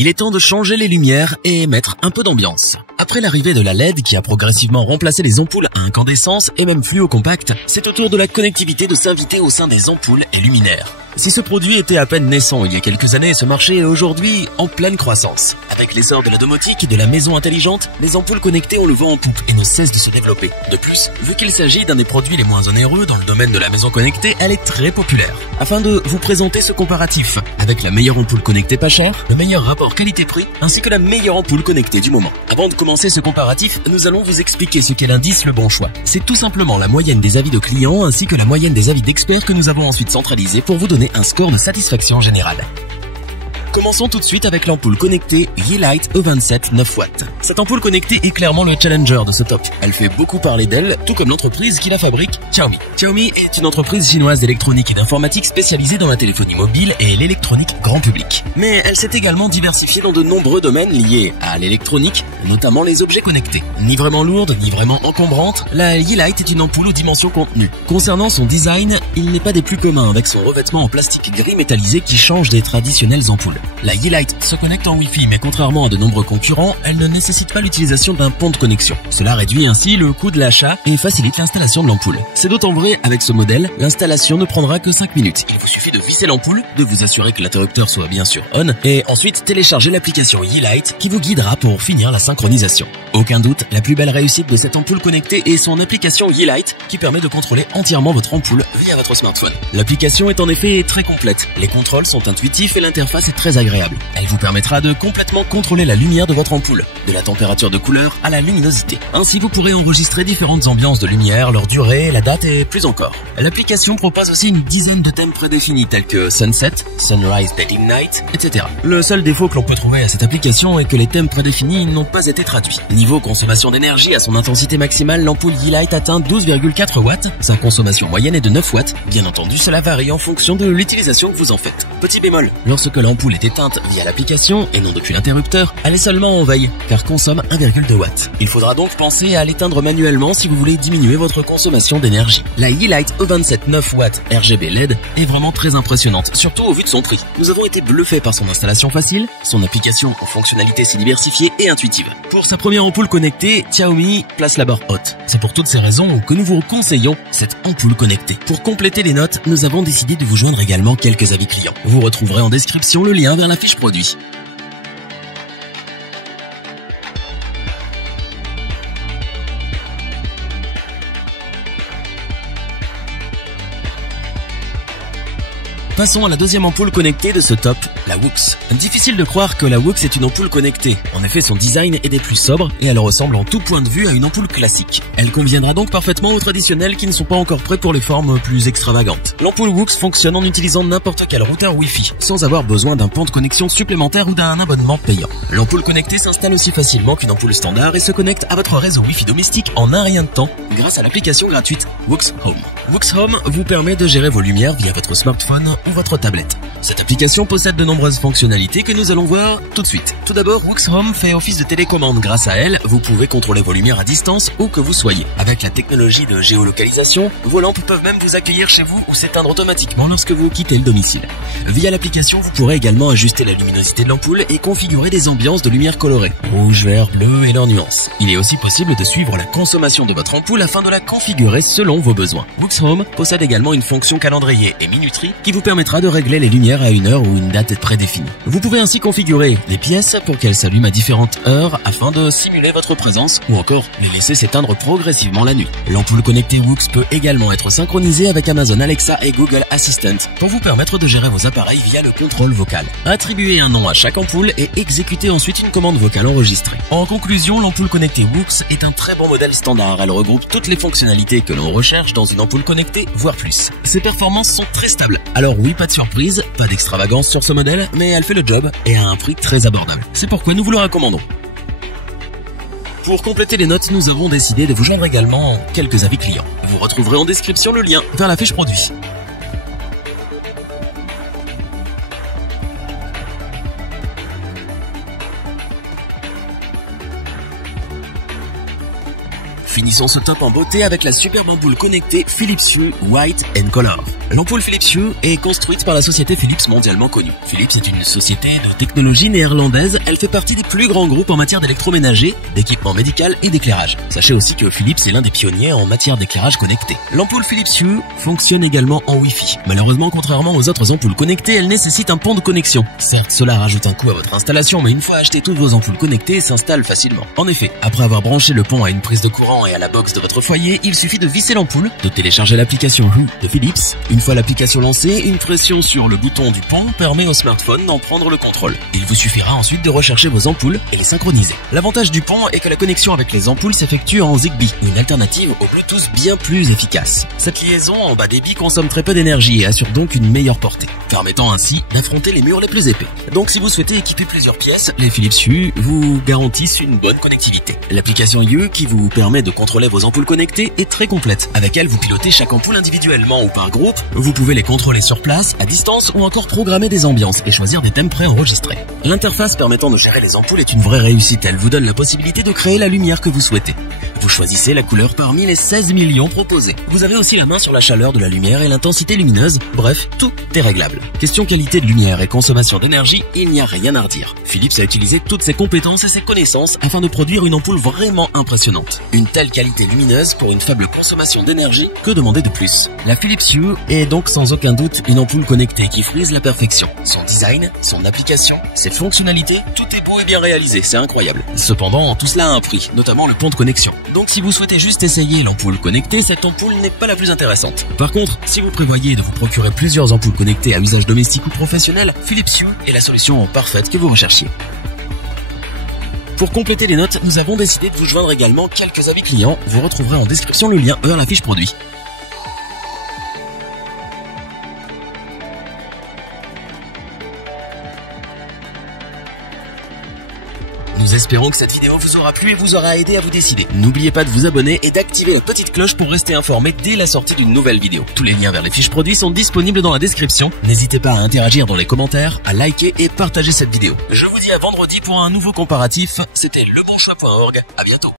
Il est temps de changer les lumières et mettre un peu d'ambiance. Après l'arrivée de la LED qui a progressivement remplacé les ampoules à incandescence et même fluo-compact, c'est au tour de la connectivité de s'inviter au sein des ampoules et luminaires. Si ce produit était à peine naissant il y a quelques années, ce marché est aujourd'hui en pleine croissance. Avec l'essor de la domotique et de la maison intelligente, les ampoules connectées ont le vent en poupe et ne cessent de se développer. De plus, vu qu'il s'agit d'un des produits les moins onéreux dans le domaine de la maison connectée, elle est très populaire. Afin de vous présenter ce comparatif, avec la meilleure ampoule connectée pas chère, le meilleur rapport qualité-prix, ainsi que la meilleure ampoule connectée du moment. Avant de commencer ce comparatif, nous allons vous expliquer ce qu'est l'indice Le Bon Choix. C'est tout simplement la moyenne des avis de clients ainsi que la moyenne des avis d'experts que nous avons ensuite centralisés pour vous donner un score de satisfaction générale. Commençons tout de suite avec l'ampoule connectée Yeelight E27 9W. Cette ampoule connectée est clairement le challenger de ce top. Elle fait beaucoup parler d'elle, tout comme l'entreprise qui la fabrique, Xiaomi. Xiaomi est une entreprise chinoise d'électronique et d'informatique spécialisée dans la téléphonie mobile et l'électronique grand public. Mais elle s'est également diversifiée dans de nombreux domaines liés à l'électronique, notamment les objets connectés. Ni vraiment lourde, ni vraiment encombrante, la Yeelight est une ampoule aux dimensions contenues. Concernant son design, il n'est pas des plus communs avec son revêtement en plastique gris métallisé qui change des traditionnelles ampoules. La Yeelight se connecte en Wi-Fi, mais contrairement à de nombreux concurrents, elle ne nécessite pas l'utilisation d'un pont de connexion. Cela réduit ainsi le coût de l'achat et facilite l'installation de l'ampoule. C'est d'autant vrai avec ce modèle, l'installation ne prendra que 5 minutes. Il vous suffit de visser l'ampoule, de vous assurer que l'interrupteur soit bien sûr on, et ensuite télécharger l'application Yeelight qui vous guidera pour finir la synchronisation. Aucun doute, la plus belle réussite de cette ampoule connectée est son application Yeelight qui permet de contrôler entièrement votre ampoule via votre smartphone. L'application est en effet très complète. Les contrôles sont intuitifs et l'interface est très agréable. Elle vous permettra de complètement contrôler la lumière de votre ampoule, de la température de couleur à la luminosité. Ainsi, vous pourrez enregistrer différentes ambiances de lumière, leur durée, la date et plus encore. L'application propose aussi une dizaine de thèmes prédéfinis tels que Sunset, Sunrise, Dead Night, etc. Le seul défaut que l'on peut trouver à cette application est que les thèmes prédéfinis n'ont pas été traduits. Niveau consommation d'énergie, à son intensité maximale, l'ampoule Yeelight atteint 12,4 watts. Sa consommation moyenne est de 9 watts. Bien entendu, cela varie en fonction de l'utilisation que vous en faites. Petit bémol, lorsque l'ampoule est éteinte via l'application et non depuis l'interrupteur, elle est seulement en veille car consomme 1,2 watts. Il faudra donc penser à l'éteindre manuellement si vous voulez diminuer votre consommation d'énergie. La Yeelight E27 9W RGB LED est vraiment très impressionnante, surtout au vu de son prix. Nous avons été bluffés par son installation facile, son application aux fonctionnalités si diversifiées et intuitives. Pour sa première ampoule connectée, Xiaomi place la barre haute. C'est pour toutes ces raisons que nous vous conseillons cette ampoule connectée. Pour compléter les notes, nous avons décidé de vous joindre également quelques avis clients. Vous retrouverez en description le lien vers la fiche produit. Passons à la deuxième ampoule connectée de ce top, la Wux. Difficile de croire que la Wux est une ampoule connectée. En effet, son design est des plus sobres et elle ressemble en tout point de vue à une ampoule classique. Elle conviendra donc parfaitement aux traditionnels qui ne sont pas encore prêts pour les formes plus extravagantes. L'ampoule Wux fonctionne en utilisant n'importe quel routeur Wi-Fi, sans avoir besoin d'un pont de connexion supplémentaire ou d'un abonnement payant. L'ampoule connectée s'installe aussi facilement qu'une ampoule standard et se connecte à votre réseau Wi-Fi domestique en un rien de temps grâce à l'application gratuite Wux Home. Wux Home vous permet de gérer vos lumières via votre smartphone ou votre tablette. Cette application possède de nombreuses fonctionnalités que nous allons voir tout de suite. Tout d'abord, Wux Home fait office de télécommande. Grâce à elle, vous pouvez contrôler vos lumières à distance où que vous soyez. Avec la technologie de géolocalisation, vos lampes peuvent même vous accueillir chez vous ou s'éteindre automatiquement lorsque vous quittez le domicile. Via l'application, vous pourrez également ajuster la luminosité de l'ampoule et configurer des ambiances de lumière colorées, rouge, vert, bleu et leurs nuances. Il est aussi possible de suivre la consommation de votre ampoule afin de la configurer selon vos besoins. Wux Home possède également une fonction calendrier et minuterie qui vous permettra de régler les lumières à une heure ou une date prédéfinie. Vous pouvez ainsi configurer les pièces pour qu'elles s'allument à différentes heures afin de simuler votre présence ou encore les laisser s'éteindre progressivement la nuit. L'ampoule connectée Wux peut également être synchronisée avec Amazon Alexa et Google Assistant pour vous permettre de gérer vos appareils via le contrôle vocal. Attribuez un nom à chaque ampoule et exécutez ensuite une commande vocale enregistrée. En conclusion, l'ampoule connectée Wux est un très bon modèle standard. Elle regroupe toutes les fonctionnalités que l'on recherche dans une ampoule connectée, voire plus. Ses performances sont très stables. Alors oui, pas de surprise, pas d'extravagance sur ce modèle, mais elle fait le job et à un prix très abordable. C'est pourquoi nous vous le recommandons. Pour compléter les notes, nous avons décidé de vous joindre également quelques avis clients. Vous retrouverez en description le lien vers la fiche produit. Finissons ce top en beauté avec la superbe ampoule connectée Philips Hue White and Color. L'ampoule Philips Hue est construite par la société Philips mondialement connue. Philips est une société de technologie néerlandaise. Elle fait partie des plus grands groupes en matière d'électroménager, d'équipement médical et d'éclairage. Sachez aussi que Philips est l'un des pionniers en matière d'éclairage connecté. L'ampoule Philips Hue fonctionne également en Wi-Fi. Malheureusement, contrairement aux autres ampoules connectées, elle nécessite un pont de connexion. Certes, cela rajoute un coût à votre installation, mais une fois acheté, toutes vos ampoules connectées s'installent facilement. En effet, après avoir branché le pont à une prise de courant et à la box de votre foyer, il suffit de visser l'ampoule, de télécharger l'application Hue de Philips. Une fois l'application lancée, une pression sur le bouton du pont permet au smartphone d'en prendre le contrôle. Il vous suffira ensuite de rechercher vos ampoules et les synchroniser. L'avantage du pont est que la connexion avec les ampoules s'effectue en Zigbee, une alternative au Bluetooth bien plus efficace. Cette liaison en bas débit consomme très peu d'énergie et assure donc une meilleure portée, permettant ainsi d'affronter les murs les plus épais. Donc si vous souhaitez équiper plusieurs pièces, les Philips Hue vous garantissent une bonne connectivité. L'application Hue qui vous permet de contrôler vos ampoules connectées est très complète. Avec elle, vous pilotez chaque ampoule individuellement ou par groupe. Vous pouvez les contrôler sur place, à distance ou encore programmer des ambiances et choisir des thèmes préenregistrés. L'interface permettant de gérer les ampoules est une vraie réussite. Elle vous donne la possibilité de créer la lumière que vous souhaitez. Vous choisissez la couleur parmi les 16 millions proposés. Vous avez aussi la main sur la chaleur de la lumière et l'intensité lumineuse. Bref, tout est réglable. Question qualité de lumière et consommation d'énergie, il n'y a rien à redire. Philips a utilisé toutes ses compétences et ses connaissances afin de produire une ampoule vraiment impressionnante. Une telle qualité lumineuse pour une faible consommation d'énergie, que demander de plus? La Philips Hue est donc sans aucun doute une ampoule connectée qui frise la perfection. Son design, son application, ses fonctionnalités, tout est beau et bien réalisé, c'est incroyable. Cependant, tout cela a un prix, notamment le pont de connexion. Donc si vous souhaitez juste essayer l'ampoule connectée, cette ampoule n'est pas la plus intéressante. Par contre, si vous prévoyez de vous procurer plusieurs ampoules connectées à usage domestique ou professionnel, Philips Hue est la solution parfaite que vous recherchiez. Pour compléter les notes, nous avons décidé de vous joindre également quelques avis clients. Vous retrouverez en description le lien vers la fiche produit. Nous espérons que cette vidéo vous aura plu et vous aura aidé à vous décider. N'oubliez pas de vous abonner et d'activer la petite cloche pour rester informé dès la sortie d'une nouvelle vidéo. Tous les liens vers les fiches produits sont disponibles dans la description. N'hésitez pas à interagir dans les commentaires, à liker et partager cette vidéo. Je vous dis à vendredi pour un nouveau comparatif. C'était lebonchoix.org. À bientôt.